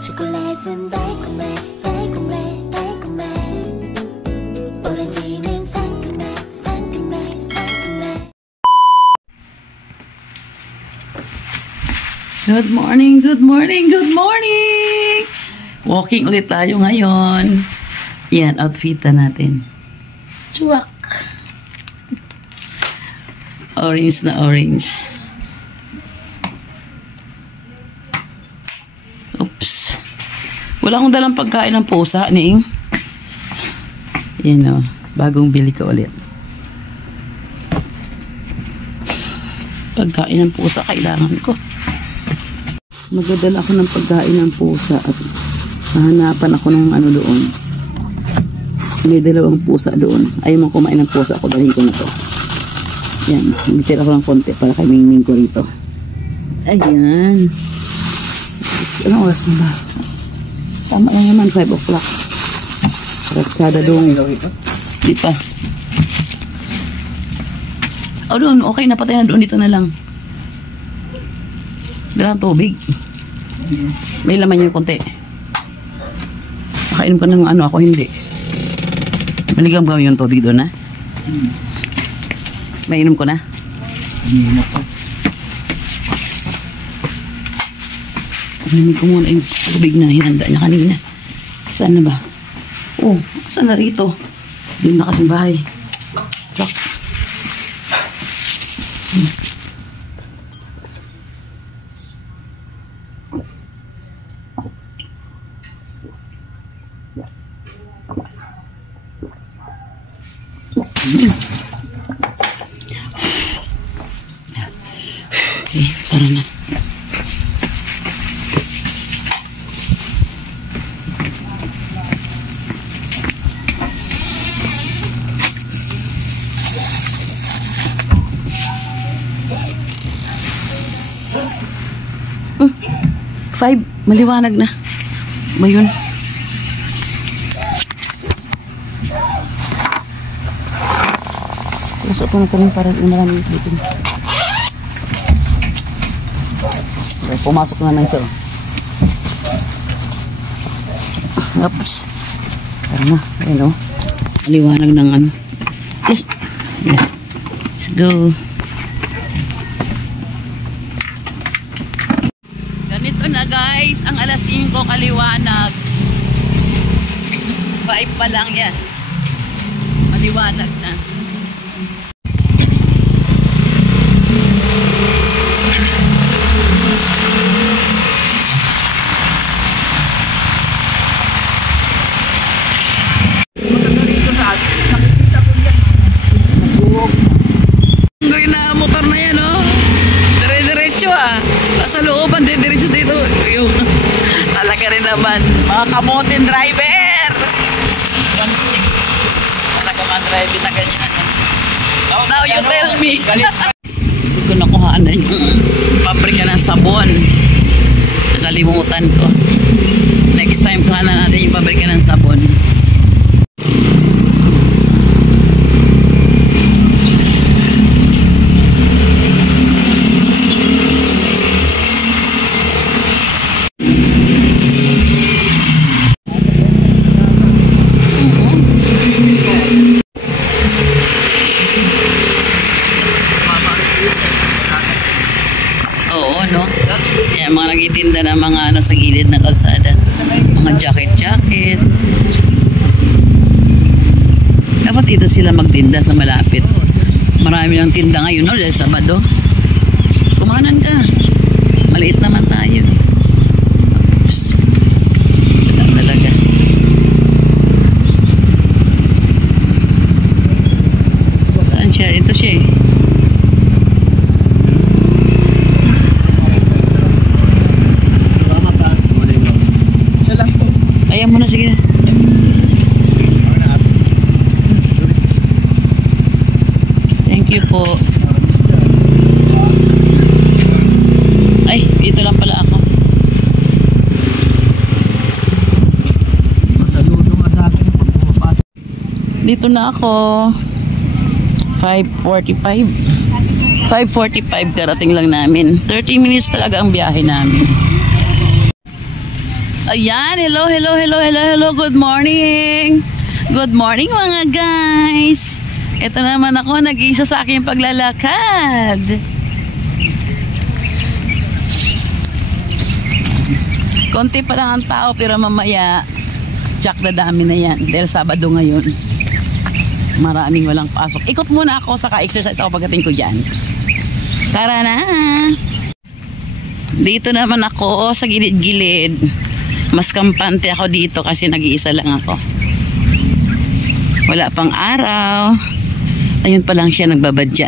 초콜릿은 달콤해 달콤해 달콤해 오렌지는 상큼해 상큼해 상큼해. Good morning, good morning, good morning! Walking ulit tayo ngayon. Yan, outfitan natin. Chuwak! Orange na orange. Oops. Wala akong dalang pagkain ng pusa, Ning. Yan o. Bagong bili ko ulit. Pagkain ng pusa, kailangan ko. Magdadala ako ng pagkain ng pusa at hahanapan ako ng ano doon. May dalawang pusa doon. Ayaw mong kumain ng pusa ako. Dalhin ko na to. Yan. Mitira ko ng konti para kay Mingming ko rito. Ayan. Anong oras na ba? Tama lang naman. 5 o'clock. Ratsada doon. Di pa. O doon. Okay. Napatay na doon. Dito na lang. Dalang tubig. May laman yung konti. Makainom ka ng ano. Ako hindi. Maligam ba yung tubig doon, ha? Mainom ko na? Mainom ko. Aminim ko muna yung tubig na hinanda niya kanina. Saan na ba? Oh, saan na rito? Doon na kasing bahay. Lock. Okay, tara na. Five, maliwanag na. Ba yun? Pasok pa na ito rin para maraming dito. Okay, pumasok na lang siya. Oops. Tara na. Ayan o. Maliwanag ng ano. Yes. Yeah. Let's go. Ganito na guys. Ang alas 5 kaliwanag. 5 pa lang yan. Maliwanag na. Sa looban, diretso dito. Talaga rin naman, mga kamotin driver. Talaga mga driver na ganyan. Now you tell me. Hindi ko nakuhaan na yung pabrika ng sabon. Nakalimutan ko. Next time, kuhanan natin yung pabrika ng sabon. Mga nagtitinda ng mga ano sa gilid na kalsada, mga jacket dapat dito sila magtinda sa malapit. Marami ng tinda ngayon, no? Dahil Sabado kumanan ka, maliit naman tayo. Oops. Talaga saan siya? Ito siya eh. Ayan mo na, sige. Thank you po. Ay, dito lang pala ako. Dito na ako. 5:45. 5:45 karating lang namin. 30 minutes talaga ang biyahe namin. Ayan, hello, good morning. Good morning mga guys. Ito naman ako, nag-iisa sa aking paglalakad. Konti pa lang ang tao, pero mamaya tsak dadami na yan. Dahil Sabado ngayon. Maraming walang pasok. Ikot muna ako, saka exercise ako pagdating ko dyan. Tara na! Dito naman ako sa gilid-gilid. Mas kampante ako dito kasi nag-iisa lang ako. Wala pang araw. Ayun pa lang siya nagbabadya.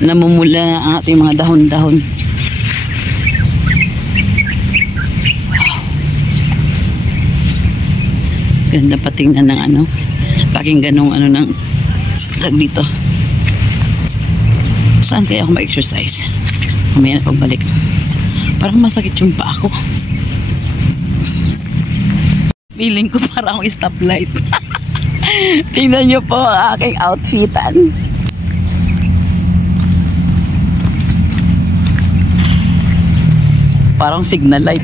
Namumula ang ating mga dahon-dahon. Ganda patingnan ng ano. Pakinggan ng ano ng tag dito. Saan kaya ako ma-exercise? Mamaya na pagbalik. Parang masakit yung paa ko. Feeling ko parang akong stoplight. Tingnan nyo po ang aking outfitan. Parang signal light.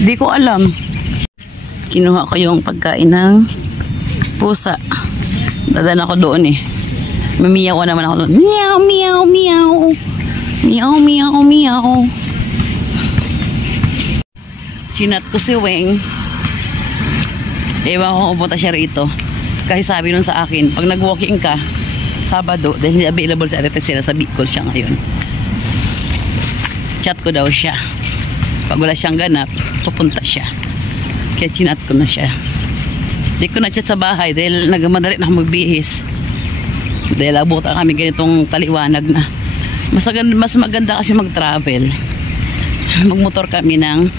Di ko alam. Kinuha ko yung pagkain ng pusa. Dadaan ako doon eh. Mamiyaw naman ako doon. Meow, meow, meow. Meow, meow, meow. Chinat ko si Weng. Ewan ko kung pupunta siya rito. Kasi sabi nun sa akin, pag nag-walking ka, Sabado, dahil hindi available sa Ate Tesla, sa Bicol siya ngayon. Chat ko daw siya. Pag wala siyang ganap, pupunta siya. Kaya chinat ko na siya. Di ko na chat sa bahay dahil nagmadali na ako magbihis. Dahil abutan kami ganitong taliwanag na. Mas maganda kasi mag-travel. Magmotor kami ng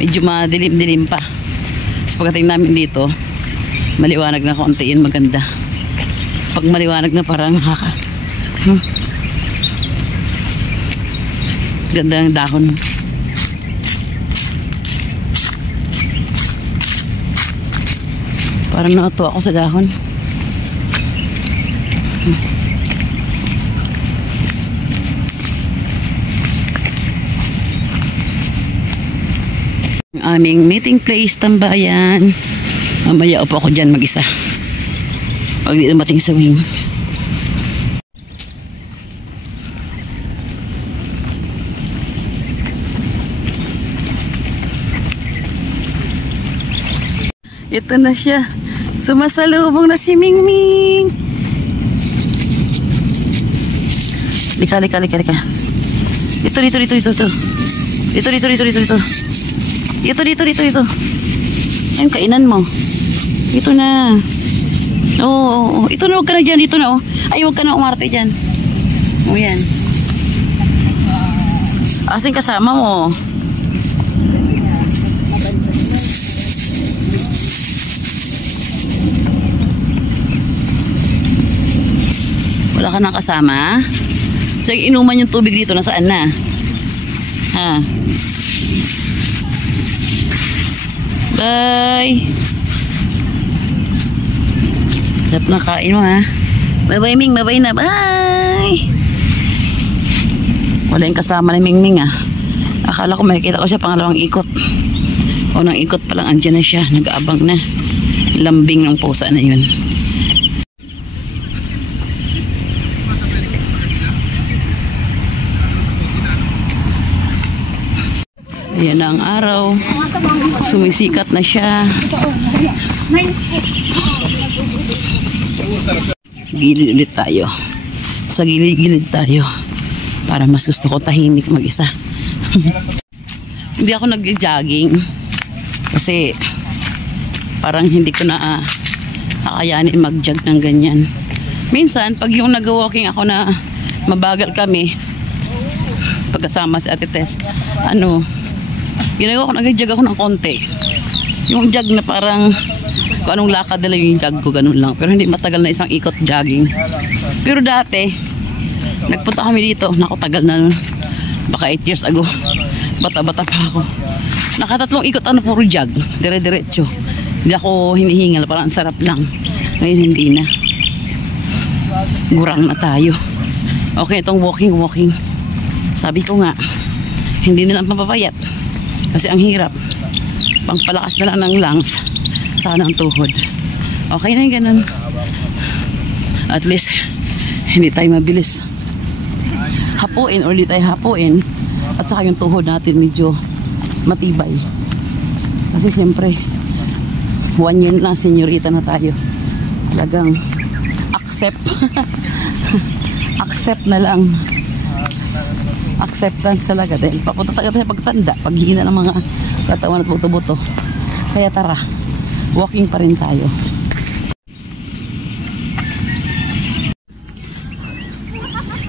medyo madilim-dilim pa. Tapos pagdating namin dito, maliwanag na kontiin, maganda. Pag maliwanag na parang nakaka... Ganda ng dahon. Parang natuwa ako sa dahon. Ang aming meeting place, tambayan. Mamaya upo ako dyan mag-isa. Pag di dumating sa wing. Ito na siya. Sumasalubong na si Mingming. Lika. Dito. Dito. Ayun, kainan mo. Dito na. Oo. Ito na, huwag ka na dyan. Dito na, oh. Ay, huwag ka na umarte dyan. O, yan. Asin kasama mo. Wala ka nang kasama? So, inuman yung tubig dito, nasaan na? Ha? Bye! Sarap na kain mo, ha? Bye-bye, Ming. Bye-bye na. Bye! Wala yung kasama ni Ming, ha? Akala ko makikita ko siya pangalawang ikot. Unang ikot pa lang, andyan na siya. Nag-aabang na. Lambing ng pusa na yun. Ayan na ang araw. Sumisikat na siya. Gilid ulit tayo. Sa gilid-gilid tayo. Para mas gusto ko tahimik mag-isa. Hindi ako nag-jogging. Kasi parang hindi ko na kakayanin mag-jog ng ganyan. Minsan, pag yung nag-walking ako na mabagal kami, pagkasama si Ate Tess, ginagawa ko, nag-jog ako ng konti. Yung jog na parang kung anong lakad nila yung jog ko, ganun lang. Pero hindi matagal na isang ikot jogging. Pero dati, nagpunta kami dito, tagal na nun. Baka 8 years ago. Bata-bata pa ako. Nakatatlong ikot, puro jog. Dire-diretso. Hindi ako hinihingal, parang sarap lang. Ngayon hindi na. Gurang na tayo. Okay, itong walking. Sabi ko nga, hindi na lang papapayat. Kasi ang hirap. Pangpalakas na lang ng lungs. Saka ng tuhod. Okay na yung ganun. At least, hindi tayo mabilis hapuin or hindi tayo hapuin. At saka yung tuhod natin medyo matibay. Kasi siyempre, 1 year na senyorita na tayo. Talagang accept. Accept na lang. Acceptance talaga dahil papunta tayo pagtanda, paghihina ng mga katawan at buto-buto. Kaya tara, walking pa rin tayo.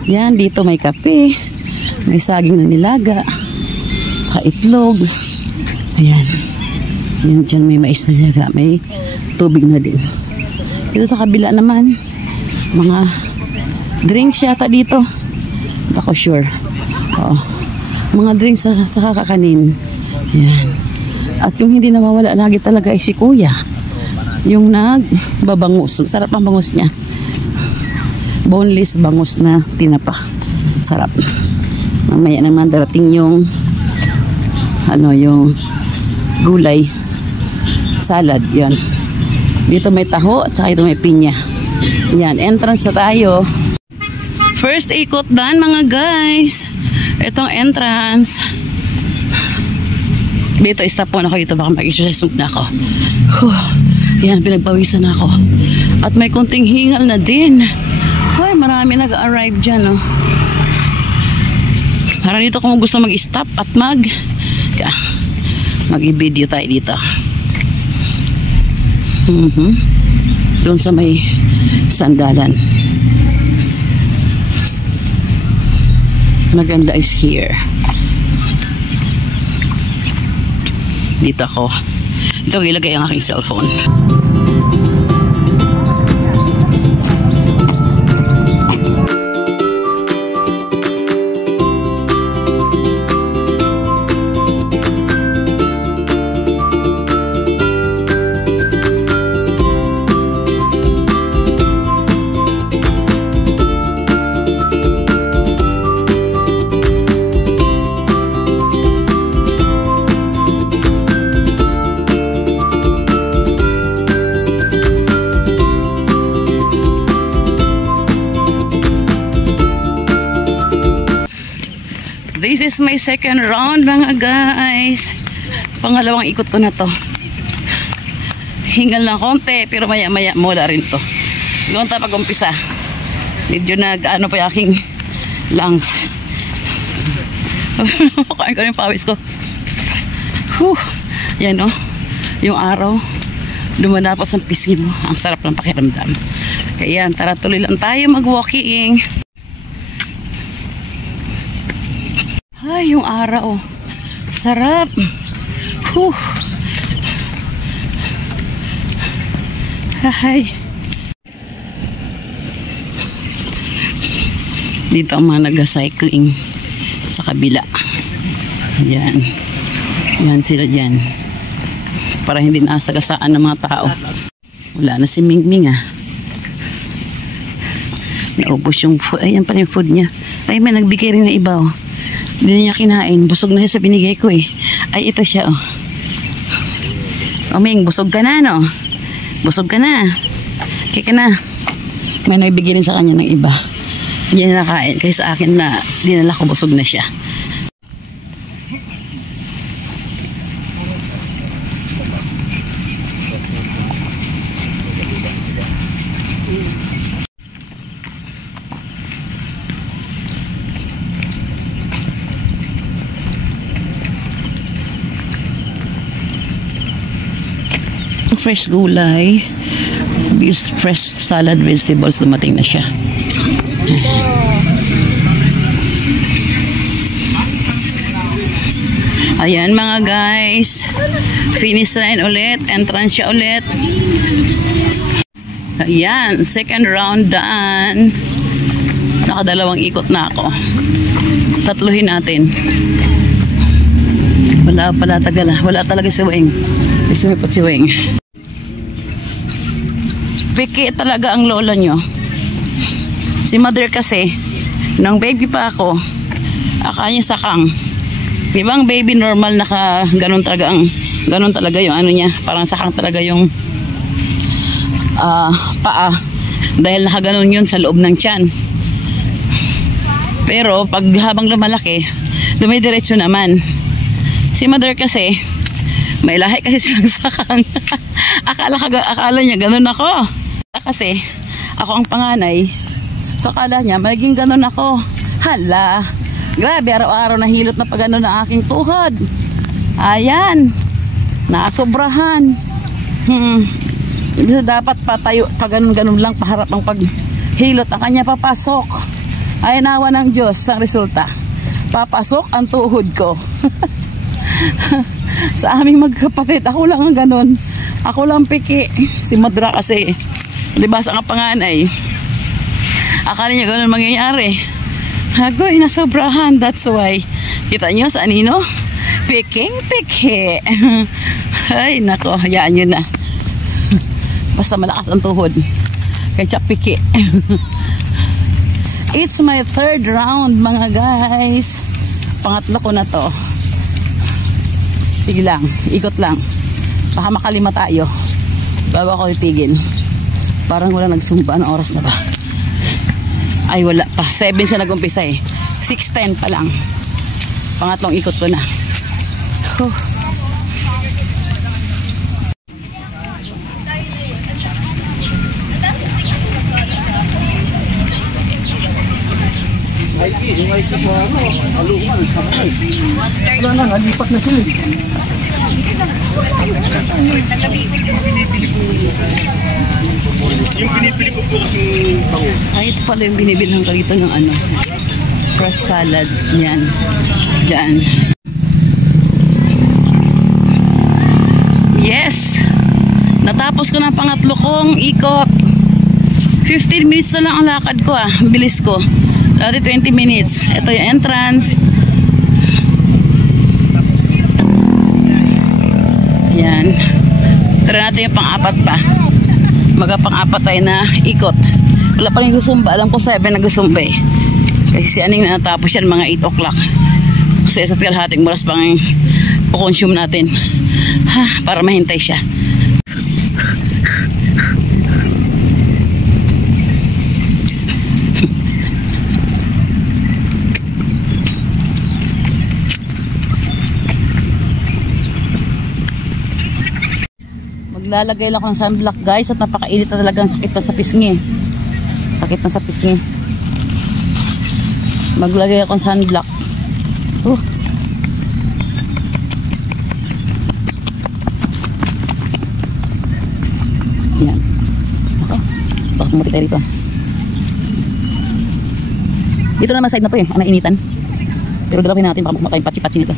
Yan, dito may kape, may saging na nilaga, sa itlog. Ayan. Yan, dyan may mais na nilaga, may tubig na din. Dito sa kabila naman, mga drinks yata dito. Hindi ako sure. Oo. Mga drinks sa kakanin. Yan. At yung hindi nawawala lagi talaga ay si Kuya. Yung nagbabangus. Sarap ang bangus niya. Boneless bangus na tinapa. Sarap. Mamaya naman darating yung yung gulay salad. Yan. Dito may taho at saka ito may pinya. Yan. Entrance na tayo. First ikot done mga guys. Itong entrance. Dito stop po na ako dito. Baka mag-exercise muna ako. Yan. Pinagpawisan ako. At may konting hingal na din. Ay, marami nag-arrive dyan, oh. Para dito kung gusto mag-stop at mag-i-video tayo dito. Doon sa may sandalan. Maganda is here. Dito ako. Dito ilagay ang aking cellphone. This is my second round mga guys. Pangalawang ikot ko na to. Hingal na konti pero maya maya mula rin to. Doon tayo pag-umpisa. Medyo nag-ano pa yung aking lungs. Kain ko rin yung pawis ko. Yan o. Yung araw. Dumanapos ang pisngi mo. Ang sarap ng pakiramdam. Kaya tara tuloy lang tayo mag-walking. Ay, yung araw. Sarap. Hay. Dito ang mga nag-cycling sa kabila. Yan. Yan sila dyan. Para hindi nasagasaan ng mga tao. Wala na si Mingming ah. Naubos yung food. Ayan pa yung food niya. Ay, may nagbigay rin na iba oh. Hindi niya kinain. Busog na siya sa binigay ko eh. Ay, ito siya oh. O Ming, busog ka na no? Busog ka na. Kaya ka na. May nagbigay rin sa kanya ng iba. Hindi niya nakain. Kaya sa akin na dinala ko busog na siya. Fresh gulay, fresh salad vegetables, dumating na siya. Ayan mga guys, finish line ulit, entrance siya ulit. Ayan, second round daan. Nakadalawang ikot na ako. Tatluhin natin. Wala pala tagal, wala talaga si Weng. Isumipot si Weng. Piki talaga ang lola nyo. Si mother kasi, nung baby pa ako, akala niya sakang. Di ba ang baby normal ganun talaga yung ano niya, parang sakang talaga yung paa. Dahil nakaganon yun sa loob ng tiyan. Pero pag habang lumalaki, dumidiretso naman. Si mother kasi, may lahi kasi silang sakang. akala niya ganun ako. Kasi, ako ang panganay. So akala niya, magiging ganun ako. Hala, grabe, araw-araw na hilot na pa ganun ang aking tuhod. Ayan, nakasobrahan. Dapat patayo, pa ganun lang, paharap ang paghilot. Ang kanya papasok. Ay, nawa ng Diyos ang resulta. Papasok ang tuhod ko. Sa aming magkapatid, ako lang ang ganun. Ako lang piki. Si Madra kasi, diba sa panganay, akala niya ganun mangyayari. Agoy, nasobrahan. That's why. Kita nyo sa anino? Piking-piki. Ay, nako. Hayaan nyo na. Basta malakas ang tuhod. Kaya piki. It's my third round, mga guys. Pangatlo ko na to. Sige lang. Ikot lang. Baka makalima tayo. Bago ako titigil. Parang wala nagsumba. Anong oras na ba? Ay, wala pa. 7 siya nag-umpisa eh. 6:10 pa lang. Pangatlong ikot ko na. Wala na, nalipat na sila. Yung pinipili ko po kasing bango. Ay, ito pala yung binibilhan ko dito ng ano, fresh salad. Yan. Diyan. Yes! Natapos ko na pangatlo kong ikot. 15 minutes na lang ang lakad ko ah. Bilis ko. Dati 20 minutes. Ito yung entrance. Yan. Tara natin yung pang-apat pa. Pang-apat tayo na ikot. Wala pa rin gusumba. Alam ko 7 na gusumba eh. Kasi si Aning na natapos yan mga 8 o'clock. Kasi isa't kalahating oras pang i-consume natin. Ha, para mahintay siya. Maglalagay lang ako ng sunblock guys at napakainit na talagang sakit na sa pisngi. Sakit na sa pisngi. Maglagay ako ng sunblock. Yan. Ako. Baka kumuti tayo rito. Dito naman side na po eh. Ang nainitan. Pero dalawin natin baka makakain patsi-patsi nito.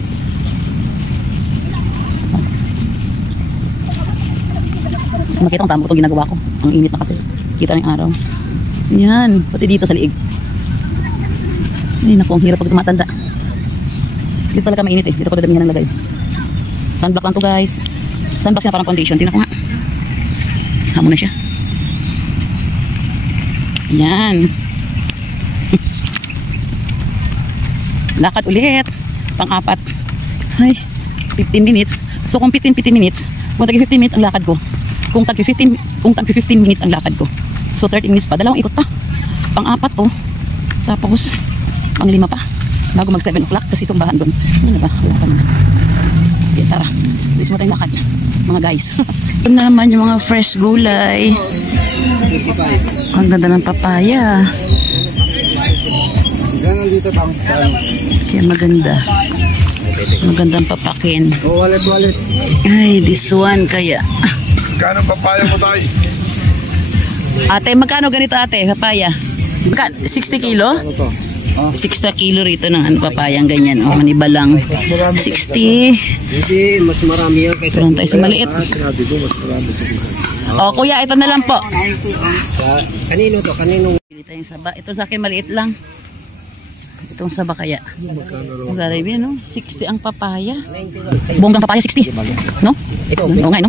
Makita kong tamo itong ginagawa ko. Ang init na kasi. Kita na yung araw. Yan. Pati dito sa liig. Ay naku, ang hirap pag tumatanda. Dito talaga mainit eh. Dito ko dadamihan ng lagay. Sunblock lang to guys. Sunblock siya parang foundation. Tingnan ko nga. Hamon na siya. Yan. Lakad ulit. Pang-apat. Ay, 15 minutes. So kung 15 minutes, kung tagi 15 minutes ang lakad ko. Kung tagi 15 minutes ang lakad ko. So 30 minutes pa. Dalawang ikot pa. Pang-apat to. Tapos pang-5 pa. Bago mag 7 o'clock kasi sumbahan doon. Ano na ba? Wala pa naman. Okay, tara. Bilis mo tayong lakad. Mga guys. Ito na naman yung mga fresh gulay. Ang ganda ng papaya. Kaya maganda. Magandang papakin. Oh, wallet. Ay, this one kaya. Kano papaya mo tayo? Ate, magkano ganito ate? Papaya? 60 kilo? Ano to? 60 kilo rito ng ano, papayang ganyan. O, maniba lang. 60. Hindi, mas marami yan kaysa. Turun tayo sa maliit. Sinabi ko, mas marami. O, kuya, ito na lang po. Kanino to? Kanino? Pili tayong saba. Ito sa akin maliit lang. Itong saba kaya. Magkano yun, no? 60 ang papaya. Bonggang papaya, 60. No? Oo nga, no?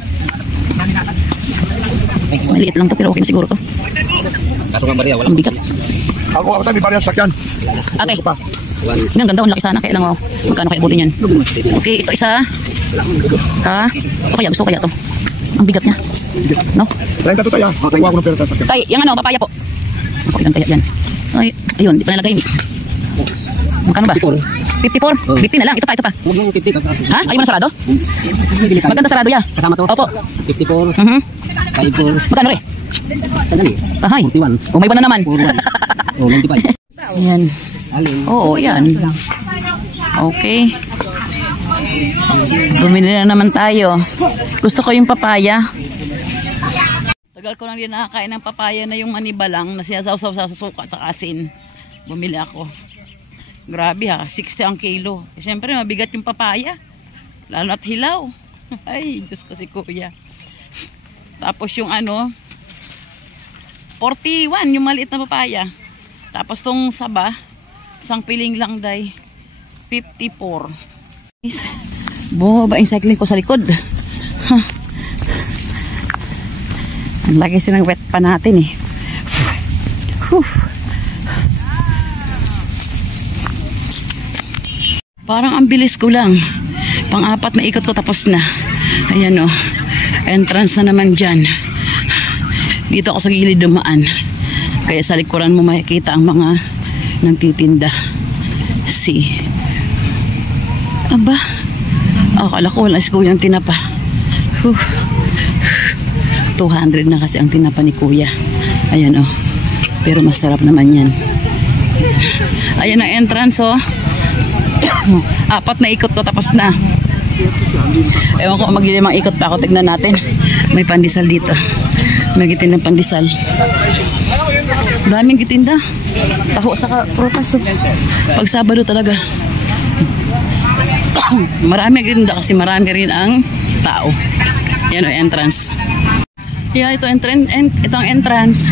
Maliit lang to, pero okay na siguro to. Ang bigat. Ako tayo, may barya sakyan. Okay. Pa. Ang ganda, ang laki sana. Kaya lang ako, magkano kaya buti niyan? Okay, ito isa. Ha? Ito kaya, gusto ko kaya to. Ang bigat niya. No? Lain ka to tayo. Kuha ko ng pera sa sakyan. Tay, yung ano, papaya po. Okay lang kaya yan. Ay, ayun, di pa nalagay. Magkano ba? 54. 50 na lang. Ito pa, ito pa. Ha? Ayaw mo na sarado? Maganda sarado ya. Kasama to? Opo. 54, 54, Magkano rin? saan eh? Ahay. 41. Umay ba na naman? 41. Oh, 95. Yan. Alin? Oo, yan. Okay. Bumili na naman tayo. Gusto ko yung papaya. Tagal ko lang din nakakain ng papaya na yung manibalang na sinasawsaw sa suka at sa asin. Bumili ako. Grabe ha, 60 ang kilo. Eh, siyempre mabigat yung papaya. Lalo at hilaw. Ay, Diyos ko si kuya. Tapos yung ano, 41 yung maliit na papaya. Tapos tong saba, isang piling lang day, 54. Bo, ba yung cycling ko sa likod? Huh. Ang lagi sinang wet pa natin eh. Whew. Parang ang bilis ko lang. Pang-apat na ikot ko tapos na. Ayan o. Entrance na naman dyan. Dito ako sa gilid dumaan. Kaya sa likuran mo makikita ang mga nagtitinda. See. Aba. Akala ko wala si kuya ang tinapa. 200 na kasi ang tinapa ni kuya. Ayan o. Pero masarap naman yan. Ayan ang entrance o. Apat na ikot ko tapos na. Ewan ko mag-ilimang ikot pa ako. Tignan natin. May pandesal dito. May gitin ng pandesal. Daming gitinda. Taho saka prutas. Pag Sabado talaga. Marami gitinda kasi marami rin ang tao. Yan o entrance. Yan ito ang entrance.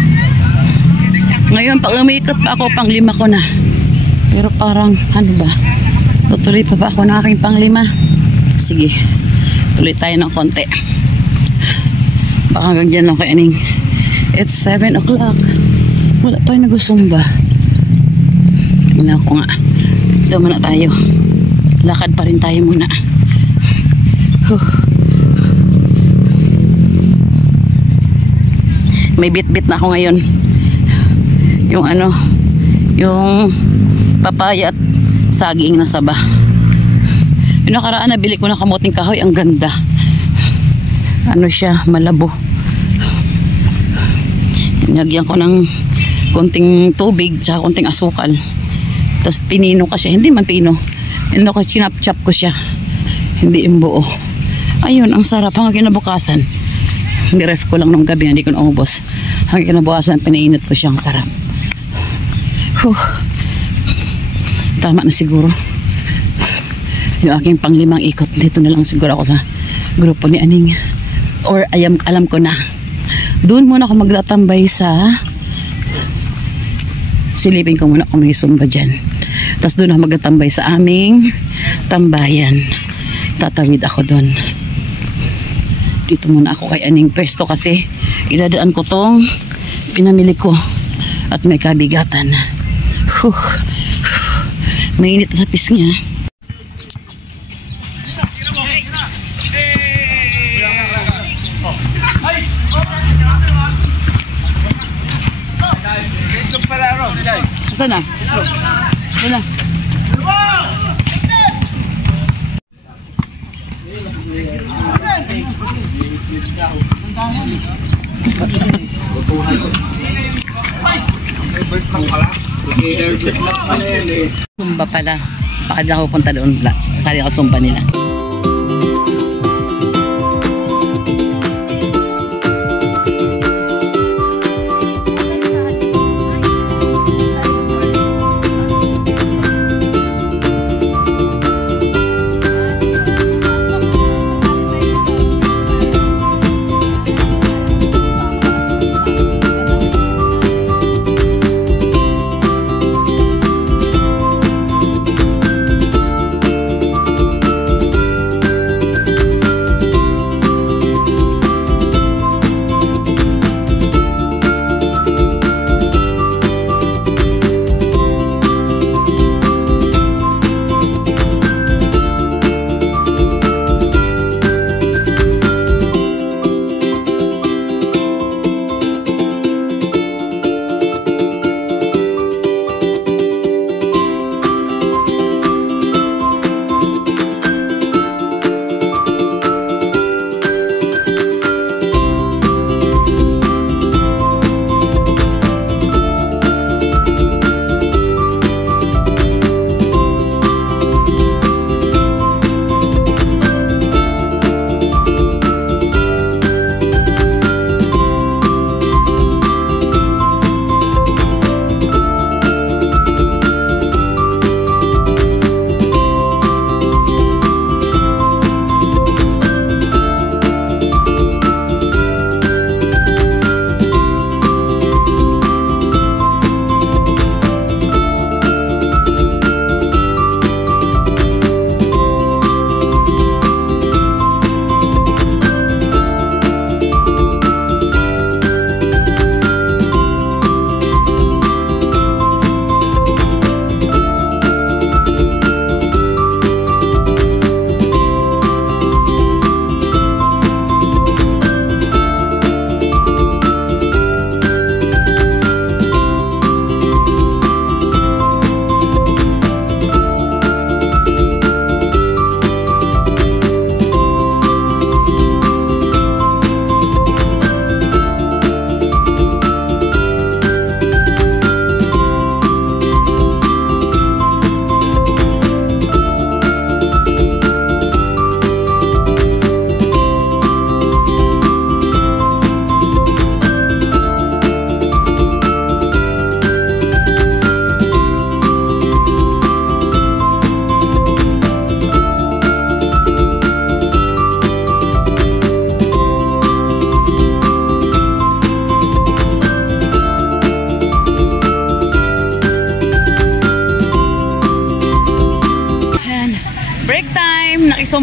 Ngayon pag umikot pa ako pang 5 ko na. Pero parang ano ba? Tutuloy pa ba ako na aking pang 5? Sige. Tuloy tayo ng konti. Baka hanggang dyan lang kay Aning. It's 7 o'clock. Wala tayo nagusumba. Tingnan ko nga. Ito muna tayo. Lakad pa rin tayo muna. May bit-bit na ako ngayon. Yung ano, yung papaya at saging na saba. Yung nakaraan nabili ko na kamuting kahoy. Ang ganda. Ano siya, malabo. Nilagyan ko ng konting tubig tsaka konting asukal. Tapos pinino ka siya. Hindi man pino. Ano ko, chinap-chop ko siya. Hindi yung buo. Ayun, ang sarap. Hanggang kinabukasan. Niref ko lang nung gabi. Hindi ko naubos. Hanggang kinabukasan, pinainit ko siya. Ang sarap. Tama na siguro. Yung aking pang 5 ikot. Dito na lang siguro ako sa grupo ni Aning. Or alam ko na. Doon muna ako magtatambay sa silipin ko muna kung may sumba dyan. Tapos doon ako magtatambay sa aming tambayan. Tatawid ako doon. Dito muna ako kay Aning Pesto kasi idadaan ko tong pinamili ko at may kabigatan. Mainit sa pisngi. Saan na? Saan na? Sumba pala. Bakit ako punta doon? Sali ako sumba nila.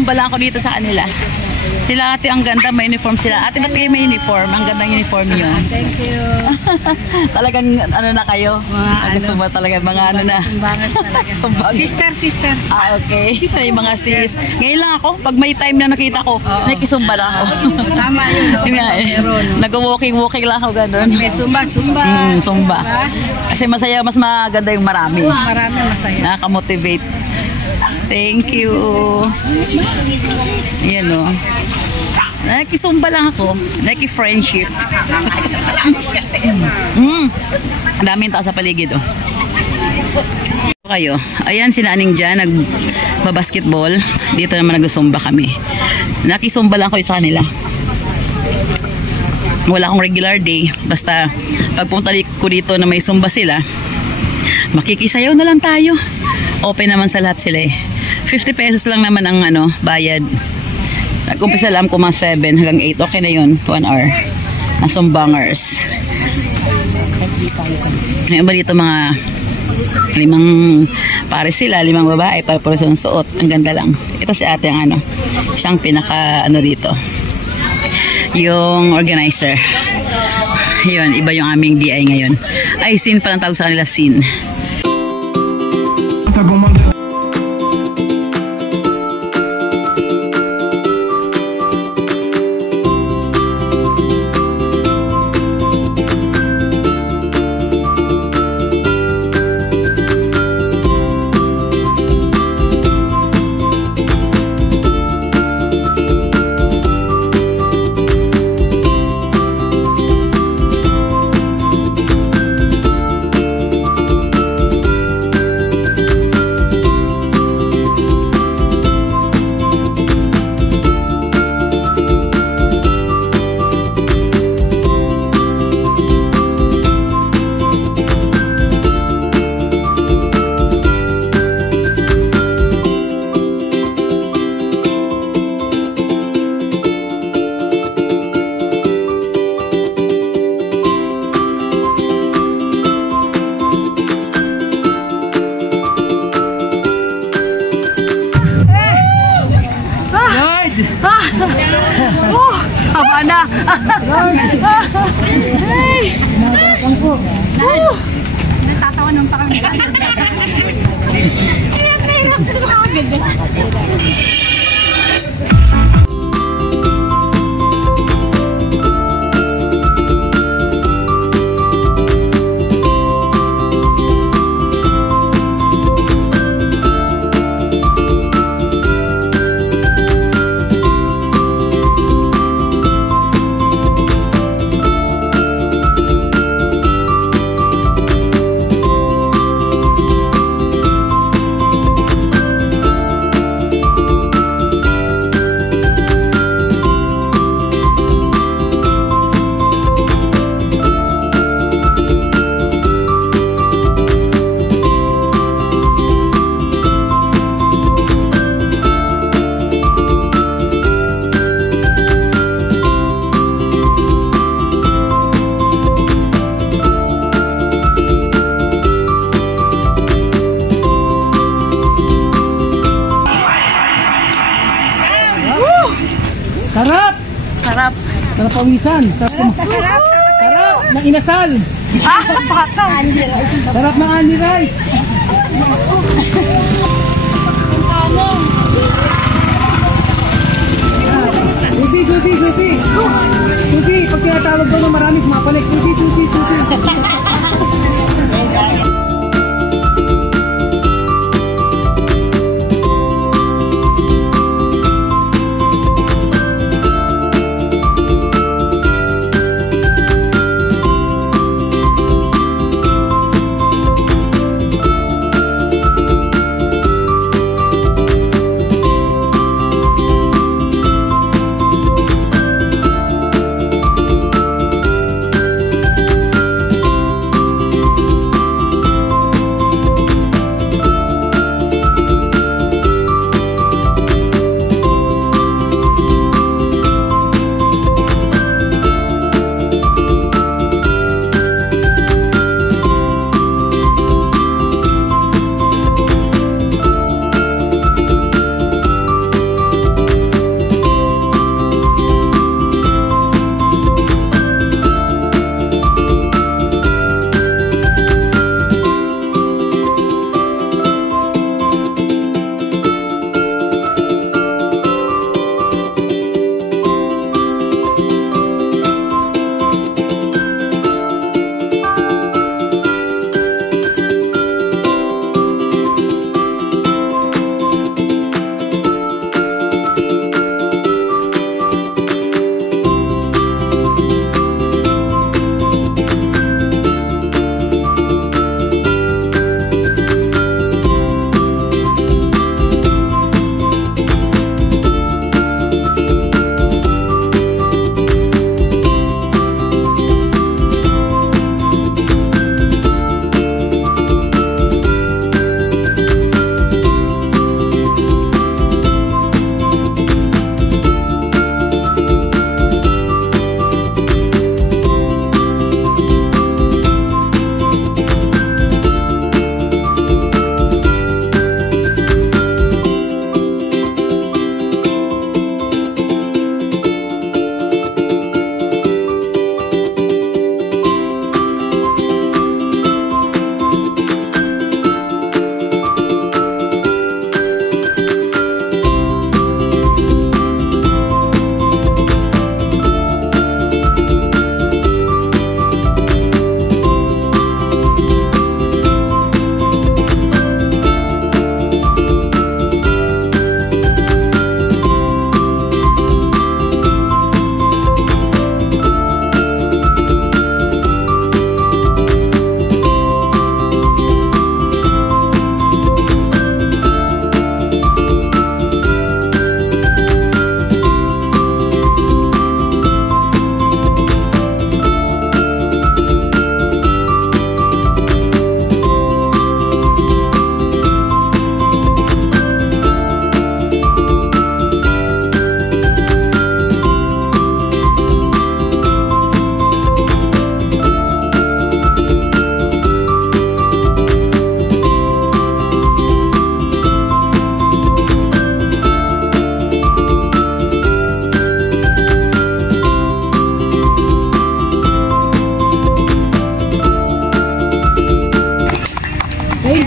Nakisumba lang ako dito sa kanila. Sila ate, ang ganda, may uniform sila. Ate, ba't kayo may uniform? Ang gandang uniform nyo. Thank you. Talagang ano na kayo? Nakisumba talaga, mga ano na. Sumbangers talaga. Sumbang. Sister. Okay. May mga sis. Ngayon lang ako, pag may time na nakita ko, nakikisumba na ako. Tama yun, no? Yun nga eh. Nag-walking lang ako gano'n. May Zumba. Zumba. Kasi masaya, mas maganda yung marami. Marami masaya. Nakaka-motivate. Thank you. Yan o. Nakikisumba lang ako. Nakiki-friendship. Ang daming tao sa paligid o. Kayo. Ayan, sila aning dyan. Nagbabasketball. Dito naman nag-zumba kami. Nakisumba lang ako sa kanila. Wala akong regular day. Basta pagpunta ko dito na may zumba sila, makikisayaw na lang tayo. Open naman sa lahat sila eh. 50 pesos lang naman ang ano, bayad. Nag-umpisa lang ko mga 7 hanggang 8. Okay na yun. 1 hour. Na Sumbangers. Ngayon ba dito mga 5 pares sila, 5 babae, para sa suot. Ang ganda lang. Ito si ate ang ano. Siyang pinaka ano dito. Yung organizer. Yun, iba yung aming DI ngayon. Ay, scene palang tawag sa kanila, scene. Haba na. Natatawa nung pa kami. Sarap! Sarap. Sarap pawisan. Sarap ng inasal. Sarap ng honey rice. Susi. Susi, pag tinatawag daw ng marami kumapalik. Susi.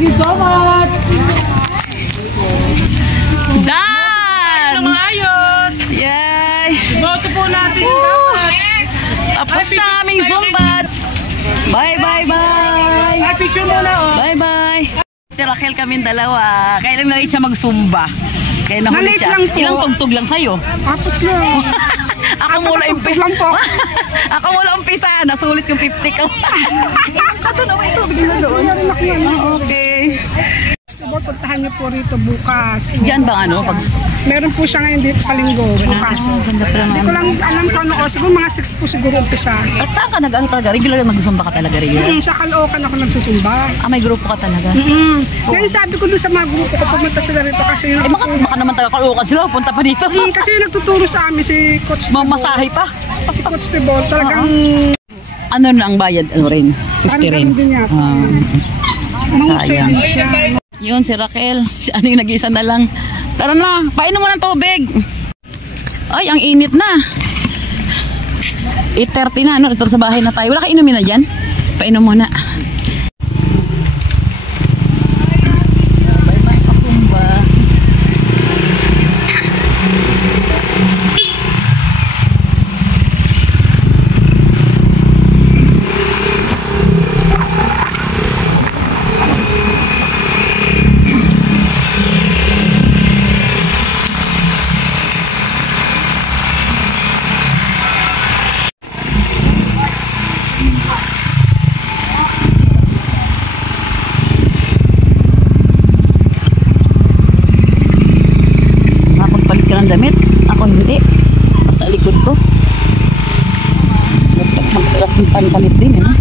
you so much. Done! Ayos. Yay! Boto po natin yung dapat. Tapos na aming Zumba. Bye, bye, bye! Ay, picture muna, oh. Bye, bye! Si Raquel kaming dalawa. Kailan na rin siya mag-Zumba? Kaya nahuli Na-late siya. lang po. Ilang tugtog lang sa'yo? Apat lang. Ako mula umpisa. lang po. Ako mula umpisa. Nasulit yung 50 ko. Ito na, may tubig na doon. Okay. Diba, puntahan niyo po rito bukas. Diyan ba ano? Pag... Meron po siya ngayon dito sa linggo, bukas. Ganda pala Hindi ko naman. lang alam kung ano, siguro mga 6 po siguro umpisa. At saan ka nag-ano talaga? Regular na mag-zumba ka talaga regular? Sa Caloocan ako nagsusumba. Ah, may grupo ka talaga? Ngayon sabi ko doon sa mga grupo ko, pumunta sila rito kasi yung Eh, baka naman taga-Caloocan sila. Punta pa dito. Kasi yung nagtuturo sa amin si Coach Tibor. Mamasahe pa. Si Coach Tibor, talagang Ano na ang bayad? Ano rin? 50 rin. din niya. Sayang. Mahusay din siya. Yun, si Raquel. Si ano yung nag-iisa na lang. Tara na, painom mo ng tubig. Ay, ang init na. 8:30 na, ano? Sa bahay na tayo. Wala ka inumin na dyan? Painom muna. Bye-bye, pasumba. Nakapagpalit ka ng damit? Ako hindi. Sa likod ko. Magkalap ng panpalit din, eh, no?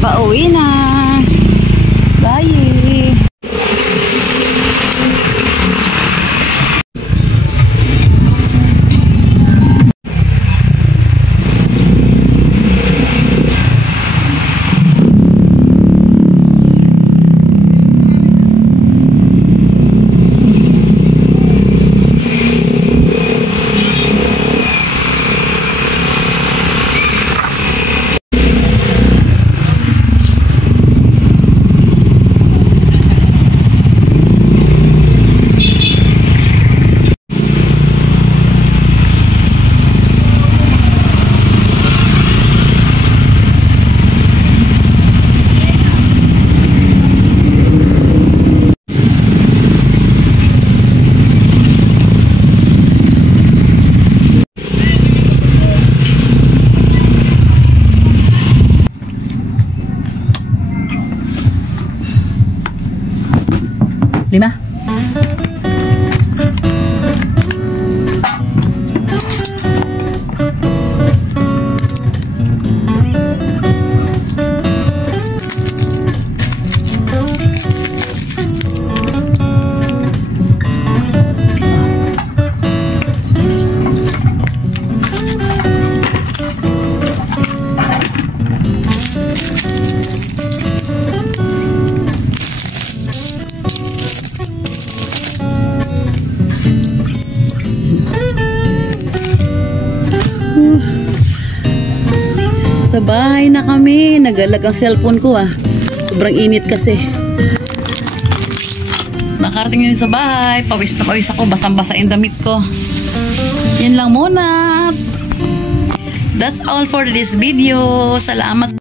Pauwi na. Bye. Lima. Sa bahay na kami. Nagalag ang cellphone ko, ah. Sobrang init kasi. Nakarating yun sa bahay. Pawis na pawis ako. Basang-basa yung damit ko. Yan lang muna. That's all for this video. Salamat.